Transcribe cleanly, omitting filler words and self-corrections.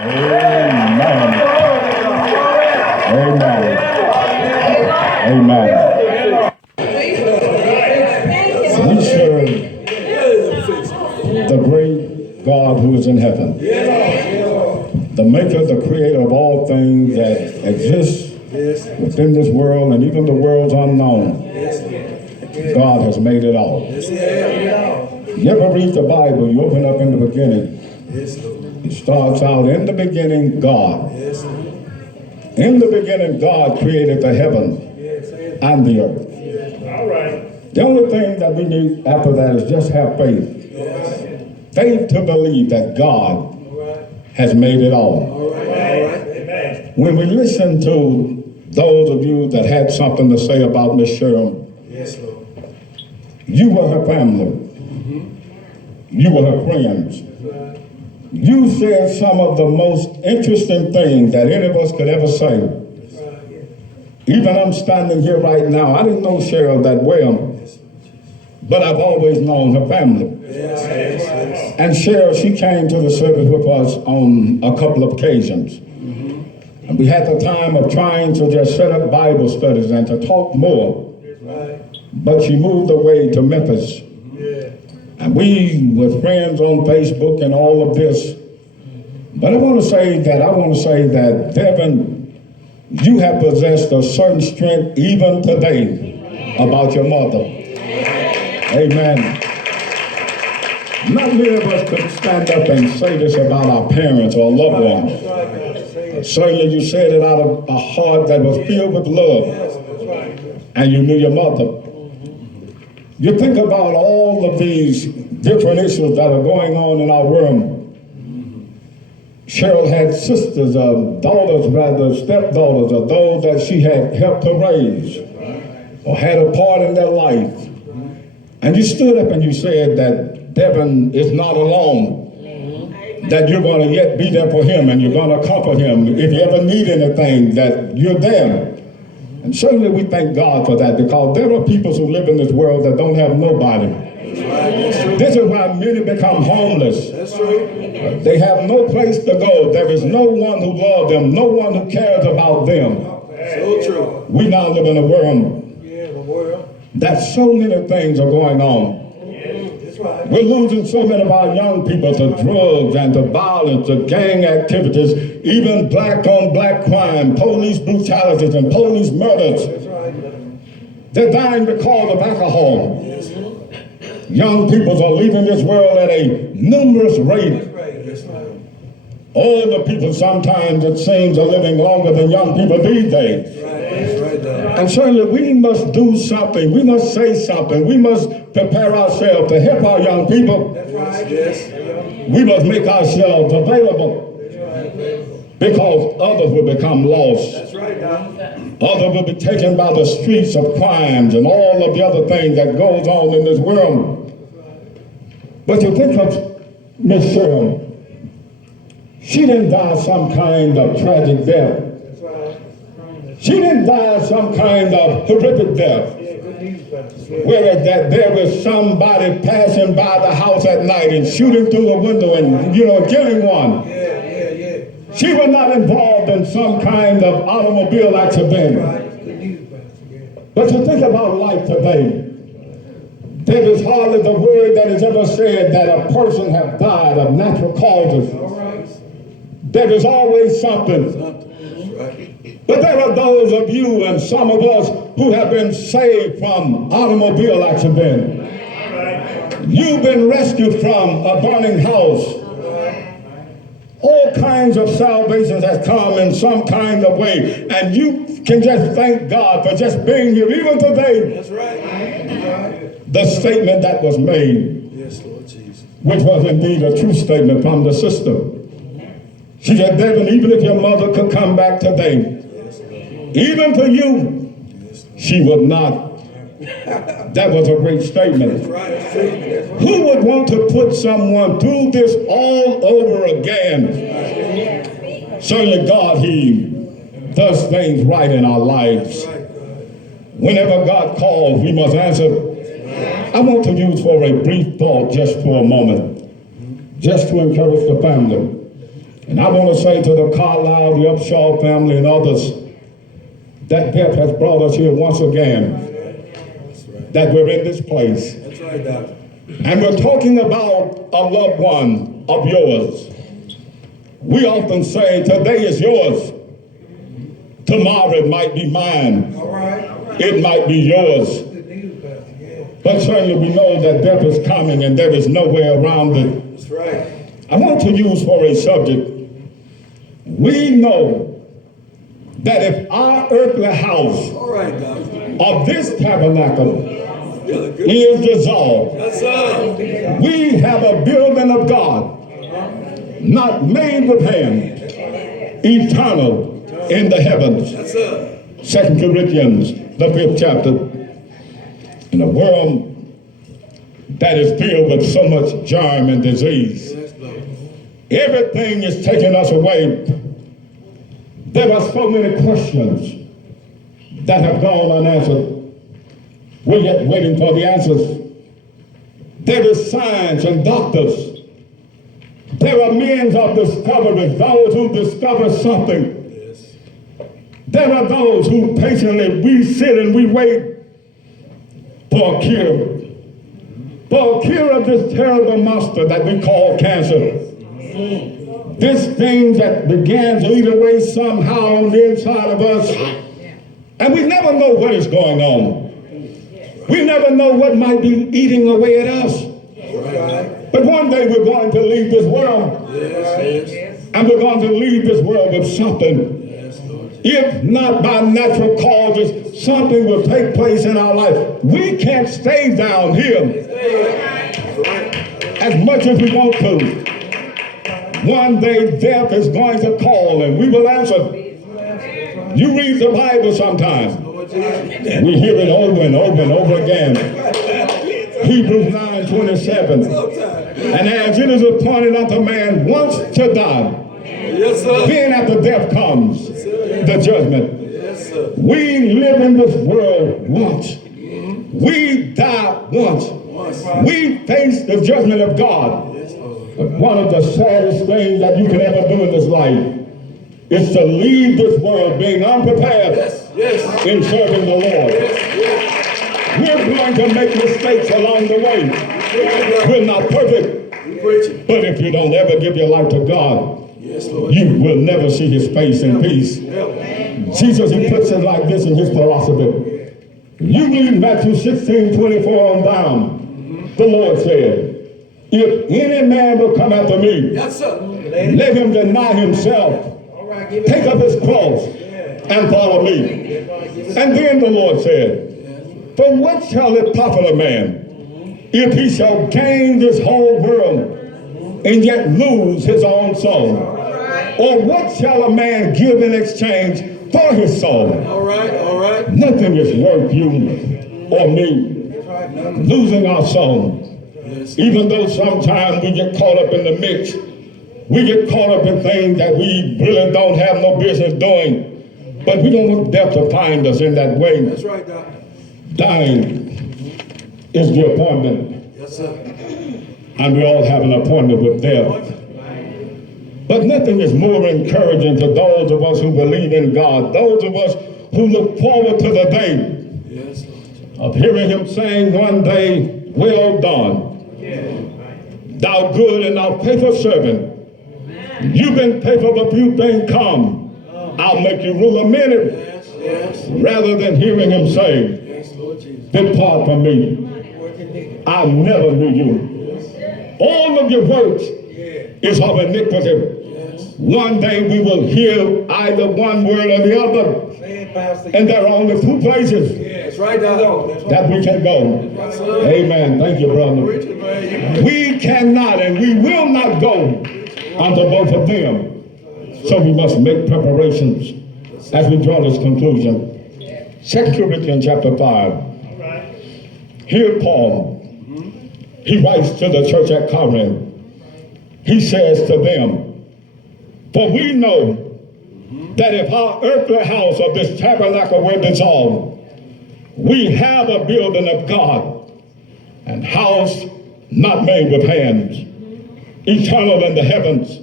Amen. Amen. Amen. We serve the great God who is in heaven, the maker, the creator of all things that exist within this world and even the world's unknown. God has made it all. You ever read the Bible, you open up in the beginning. It starts out, in the beginning, God. In the beginning, God created the heavens and the earth. The only thing that we need after that is just have faith. Faith to believe that God has made it all. When we listen to those of you that had something to say about Miss Cheryl, you were her family. You were her friends. You said some of the most interesting things that any of us could ever say. Even I'm standing here right now. I didn't know Cheryl that well, but I've always known her family. And Cheryl, she came to the service with us on a couple of occasions. And we had the time of trying to just set up Bible studies and to talk more. But she moved away to Memphis. And we were friends on Facebook and all of this. But I want to say that, Devin, you have possessed a certain strength even today about your mother. Amen. Not many of us could stand up and say this about our parents or loved ones. Certainly you said it out of a heart that was filled with love. And you knew your mother. You think about all of these different issues that are going on in our world. Cheryl had sisters, daughters rather, stepdaughters, or those that she had helped to raise or had a part in their life. And you stood up and you said that Devin is not alone, that you're going to yet be there for him and you're going to comfort him. If you ever need anything, that you're there. And certainly we thank God for that, because there are people who live in this world that don't have nobody. This is why many become homeless. They have no place to go. There is no one who loves them, no one who cares about them. So true. We now live in a world that so many things are going on. We're losing so many of our young people to drugs and to violence, to gang activities, even black on black crime, police brutalities and police murders. They're dying because of alcohol. Young people are leaving this world at a numerous rate. Older people sometimes, it seems, are living longer than young people these days. And certainly we must do something. We must say something. We must prepare ourselves to help our young people. We must make ourselves available, because others will become lost. Others will be taken by the streets of crimes and all of the other things that goes on in this world. But you think of Miss Cheryl. She didn't die some kind of tragic death. She didn't die some kind of horrific death. Whereas that there was somebody passing by the house at night and shooting through the window and, killing one. She was not involved in some kind of automobile accident. But you think about life today. There is hardly the word that is ever said that a person have died of natural causes. There is always something. But there are those of you and some of us who have been saved from automobile accident. You've been rescued from a burning house. All kinds of salvations have come in some kind of way, and you can just thank God for just being here even today. That's right. The statement that was made, yes, Lord Jesus, which was indeed a true statement from the sister. She said, Devin, even if your mother could come back today, even for you, she would not. That was a great statement. Who would want to put someone through this all over again? Certainly God, He does things right in our lives. Whenever God calls, we must answer. I want to use for a brief thought just for a moment, just to encourage the family. And I want to say to the Carlisle, the Upshaw family, and others, that death has brought us here once again. That we're in this place. That's right, Doctor. And we're talking about a loved one of yours. We often say, today is yours. Tomorrow it might be mine. All right. It might be yours. But certainly we know that death is coming and there is no way around it. That's right. I want to use for a subject, we know that if our earthly house All right, Doctor. of this tabernacle Good. is dissolved, Yes, sir. we have a building of God, not made with hand, eternal in the heavens. Yes, sir. 2 Corinthians, the 5th chapter. In a world that is filled with so much germ and disease, Yes, Lord. everything is taking us away. There are so many questions that have gone unanswered. We're yet waiting for the answers. There is science and doctors. There are means of discovery, those who discover something. Yes. There are those who patiently, we sit and we wait for a cure. For a cure of this terrible monster that we call cancer. This thing that begins to eat away somehow on the inside of us. And we never know what is going on. We never know what might be eating away at us. Right. But one day we're going to leave this world. Yes. And we're going to leave this world with something. Yes, Lord. If not by natural causes, something will take place in our life. We can't stay down here as much as we want to. One day death is going to call and we will answer. You read the Bible sometimes. We hear it over and over and over again. Hebrews 9:27. And as it is appointed unto man once to die, Yes, sir. then after death comes the judgment. Yes, sir. We live in this world once. We die once. We face the judgment of God. But one of the saddest things that you can ever do in this life is to leave this world being unprepared Yes. in serving the Lord. We're going to make mistakes along the way. We're not perfect. You preaching. But if you don't ever give your life to God, Yes, Lord. you will never see his face in peace. Jesus, he puts it like this in his philosophy. You read Matthew 16:24 on down. The Lord said, if any man will come after me, Yes, sir. let him deny himself, take up his cross, and follow me. And then the Lord said, for what shall it profit a man if he shall gain this whole world and yet lose his own soul? Or what shall a man give in exchange for his soul? All right. Nothing is worth you or me losing our soul. Yes. Even though sometimes we get caught up in the mix, we get caught up in things that we really don't have no business doing. But we don't want death to find us in that way. That's right, Doctor. Dying is the appointment. Yes, sir. And we all have an appointment with death. But nothing is more encouraging to those of us who believe in God, those of us who look forward to the day Yes, of hearing him saying one day, well done, thou good and thou faithful servant. You've been faithful of a few things, come, I'll make you rule a minute. Yes. Rather than hearing him say, Yes, Lord Jesus. depart from me, I never knew you. All of your works is of iniquity. One day we will hear either one word or the other. And there are only two places That's right, Doctor. that we can go. Amen. Thank you, brother. Preaching, man. We cannot and we will not go unto both of them. So we must make preparations as we draw this conclusion. 2 Corinthians chapter 5. Here Paul, he writes to the church at Corinth. He says to them, for we know that if our earthly house of this tabernacle were dissolved, we have a building of God, and house not made with hands, eternal in the heavens.